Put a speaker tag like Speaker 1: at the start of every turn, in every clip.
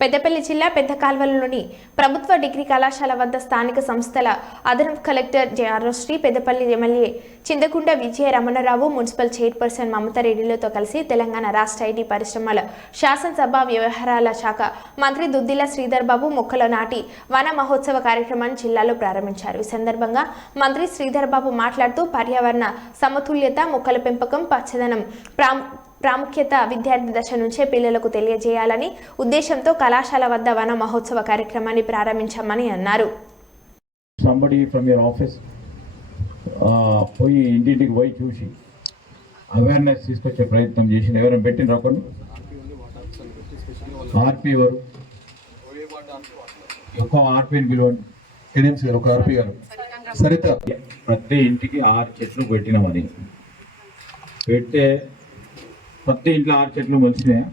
Speaker 1: పెద్దపల్లి జిల్లా పెద్ద కాల్వలలోని ప్రభుత్వ డిగ్రీ కళాశాల వద్ద స్థానిక సంస్థల అదనపు collector Jayashree Peddapalli MLA Chindakunda Vijaya Ramana Rao municipal chairperson Mamata రెడ్డిలతో కలిసి తెలంగాణ రాష్ట్ర ఐటీ పరిశ్రమల శాసనసభ వ్యవహారాల శాఖ మంత్రి దుద్దిల శ్రీధర్ బాబు మొక్కలు నాటి వన మహోత్సవ కార్యక్రమాన్ని జిల్లాలో ప్రారంభించారు. ఈ సందర్భంగా మంత్రి శ్రీధర్ బాబు మాట్లాడుతూ పర్యావరణ సమతుల్యత మొక్కల పెంపకం పచ్చదనం ప్రాం ప్రాముఖ్యత విద్యార్థి దశ నుంచే పిల్లలకు తెలియజేయాలని ఉద్దేశంతో కళాశాల వద్ద వన మహోత్సవ కార్యక్రమాన్ని ప్రారంభించామని అన్నారు.
Speaker 2: ఫ్రమ్ యువర్ ఆఫీస్ పోయి ఇంటింటికి పోయి చూసి అవేర్నెస్ తీసుకొచ్చే ప్రయత్నం చేసింది ఎవరైనా పెట్టిన రాకుండా ఆర్పీ ఎవరు? ఒక ఆర్పీని పిలవండి.
Speaker 3: ఎన్ఎంసీ గారు ఒక ఆర్పీ గారు. సరిత
Speaker 2: ప్రతి ఇంటికి ఆరు చెట్లు పెట్టినామని పెడితే ప్రతి ఇంట్లో ఆరు చెట్లు మొలిచినాయా?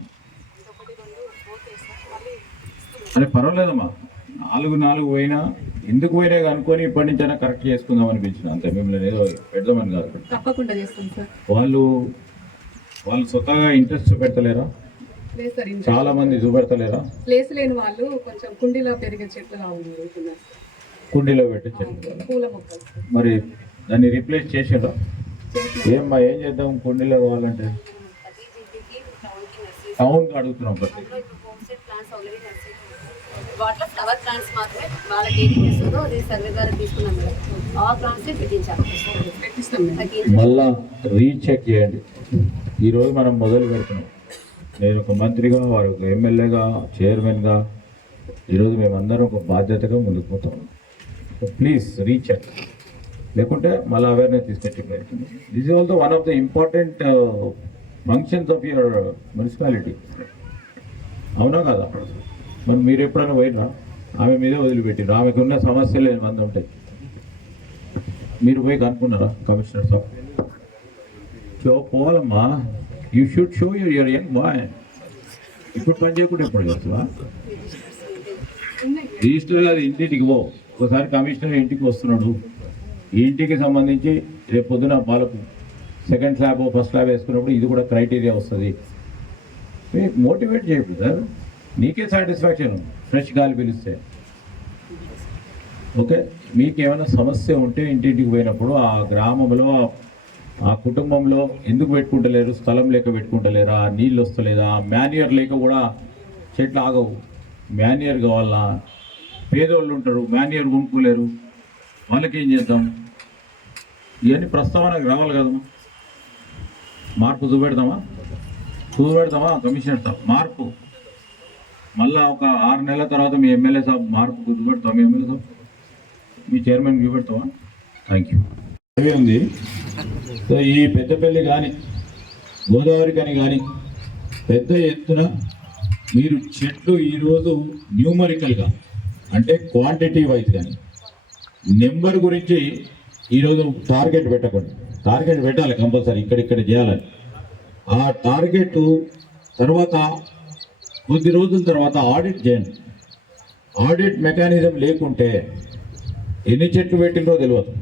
Speaker 2: అరే పర్వాలేదమ్మా. నాలుగు నాలుగు పోయినా ఎందుకు పోయినా అనుకొని ఇప్పటి నుంచైనా కరెక్ట్ చేసుకుందాం అనిపించిన అంతే మిమ్మల్ని ఏదో పెడదామని కాదు.
Speaker 4: తప్పకుండా
Speaker 2: వాళ్ళు వాళ్ళు స్వతహాగా ఇంట్రెస్ట్ చూపెడతలేరా? చాలా మంది చూపెడతలేరా?
Speaker 4: ప్లేస్ లేని వాళ్ళు కొంచెం కుండీలో పెరిగే చెట్లు
Speaker 2: కుండీలో పెట్టి చెట్లు.
Speaker 4: పూల మొక్కలు. సార్
Speaker 2: మరి దాన్ని రీప్లేస్ చేసారా ఏమ్మా ఏం చేద్దాం? కుండీలో కావాలంటే? టౌన్కి అడుగుతున్నాం ప్రతి.
Speaker 5: వాటిలో ఫ్లవర్ ప్లాంట్స్ మాత్రమే వాళ్ళకి ఏది చేస్తుందో అదే సర్వే ద్వారా తీసుకున్నాం మేడం. ఆ ప్లాంట్స్ పెట్టించాము
Speaker 4: పెట్టిస్తాం మేడం.
Speaker 5: తగ్గించి.
Speaker 2: మళ్ళా రీచెక్ చేయండి. ఈరోజు మనం మొదలు పెడుతున్నాం. నేను ఒక మంత్రిగా వారు ఒక ఎమ్మెల్యేగా చైర్మన్గా ఈరోజు మేమందరం ఒక బాధ్యతగా ముందుకు పోతాం ప్లీజ్ రీచెక్ లేకుంటే మళ్ళీ అవేర్నెస్ తీసుకొచ్చే ప్రయత్నం. This is also one of the important functions of your municipality అవునా కదా? మరి మీరు ఎప్పుడైనా పోయినా ఆమె మీదే వదిలిపెట్టిండ్రు ఆమెకు ఉన్న సమస్యలు మంది ఉంటాయి. మీరు పోయి కనుక్కున్నారా commissioner sir so పోవాలమ్మా. You should show your your young boy ఇప్పుడు పని చేయకుండా ఎప్పుడు చేస్తావా? రిజిస్టర్ అది ఇంటింటికి పో. ఒకసారి కమిషనర్ ఇంటికి వస్తున్నాడు. ఇంటికి సంబంధించి రేపు పొద్దున పాలకు సెకండ్ స్లాబ్ ఫస్ట్ స్లాబ్ వేసుకున్నప్పుడు ఇది కూడా క్రైటీరియా వస్తుంది. మోటివేట్ చేయప్పుడు సార్ నీకే సాటిస్ఫాక్షన్ ఫ్రెష్ గాలి పిలిస్తే. ఓకే? మీకు ఏమైనా సమస్య ఉంటే ఇంటింటికి పోయినప్పుడు ఆ గ్రామంలో ఆ కుటుంబంలో ఎందుకు పెట్టుకుంటలేరు? స్థలం లేక పెట్టుకుంటలేరా? నీళ్ళు వస్తలేదా? మాన్యూర్ లేక కూడా చెట్లు ఆగవు. మాన్యూర్ కావాలా పేదోళ్ళు ఉంటారు మాన్యూర్ కొనుక్కోలేరు. వాళ్ళకి ఏం చేద్దాం? ఇవన్నీ ప్రస్తావనకు రావాలి కదమ్మా మార్పు చూపెడదామా చూపెడదామా కమిషన్ మార్పు. మళ్ళా ఒక ఆరు నెలల తర్వాత మీ ఎమ్మెల్యే సాబ్ మార్పు చూపెడతాం మీ ఎమ్మెల్యే సాబ్? మీ చైర్మన్ చూపెడతామా థ్యాంక్ యూ అవి ఉంది. సో ఈ పెద్దపల్లి కానీ గోదావరి కానీ కానీ పెద్ద ఎత్తున మీరు చెట్లు ఈరోజు న్యూమరికల్గా అంటే క్వాంటిటీ వైజ్ కానీ నెంబర్ గురించి ఈరోజు టార్గెట్ పెట్టకండి. టార్గెట్ పెట్టాలి కంపల్సరీ ఇక్కడిక్కడ చేయాలని. ఆ టార్గెట్ తర్వాత కొద్ది రోజుల తర్వాత ఆడిట్ చేయండి. ఆడిట్ మెకానిజం లేకుంటే ఎన్ని చెట్లు పెట్టిండ్రో తెలియదు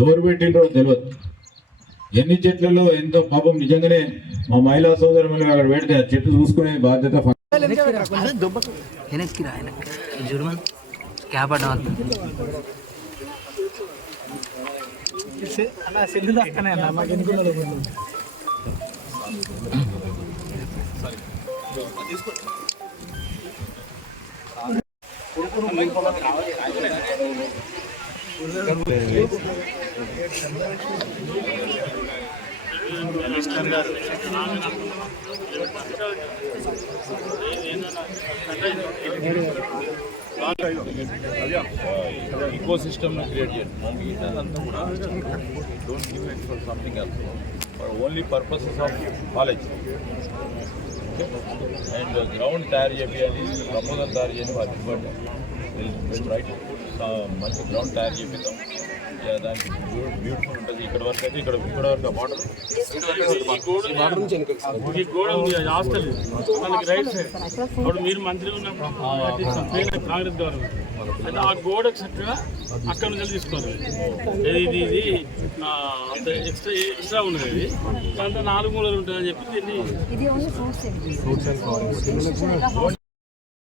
Speaker 2: ఎవరు పెట్టిండ్రో తెలియదు ఎన్ని చెట్లలో ఎంతో పాపం నిజంగానే మా మహిళా సోదరులు అక్కడ పెడితే ఆ చెట్టు చూసుకునే బాధ్యత ఫ-
Speaker 6: వెనక్కి రా వెనక్కి జుర్మన్ క్యాబ్ అడ్డం
Speaker 7: ఈకో సిస్టమ్ను క్రియేట్ చేయండి మిగతాదంతా కూడా don't give it for something else for only purposes of college and ground తయారు చేయాలి ప్రపోజల్ తయారు చేసి వారికి ఇవ్వండి రైట్ మంచి గ్రౌండ్ తయారు చేపిద్దాం ఇక దానికి బ్యూటిఫుల్ ఉంటుంది ఇక్కడ వరకు అయితే ఇక్కడ ఇక్కడ వరకు బార్డర్
Speaker 8: ఈ గోడ ఉంది అది హాస్టల్. మనకి రైట్ సైడ్. అప్పుడు మీరు మంత్రి ఉన్నప్పుడు కాంగ్రెస్ గవర్నమెంట్ అయితే ఆ గోడకు చక్కగా అక్కడ నుంచి తీసుకోవాలి ఇది ఇది ఇది ఆ, అంత ఎక్స్ట్రా ఎక్స్ట్రా ఉన్నది ఇది దాంట్లో నాలుగు మూలలు ఉంటుందని చెప్పి దీన్ని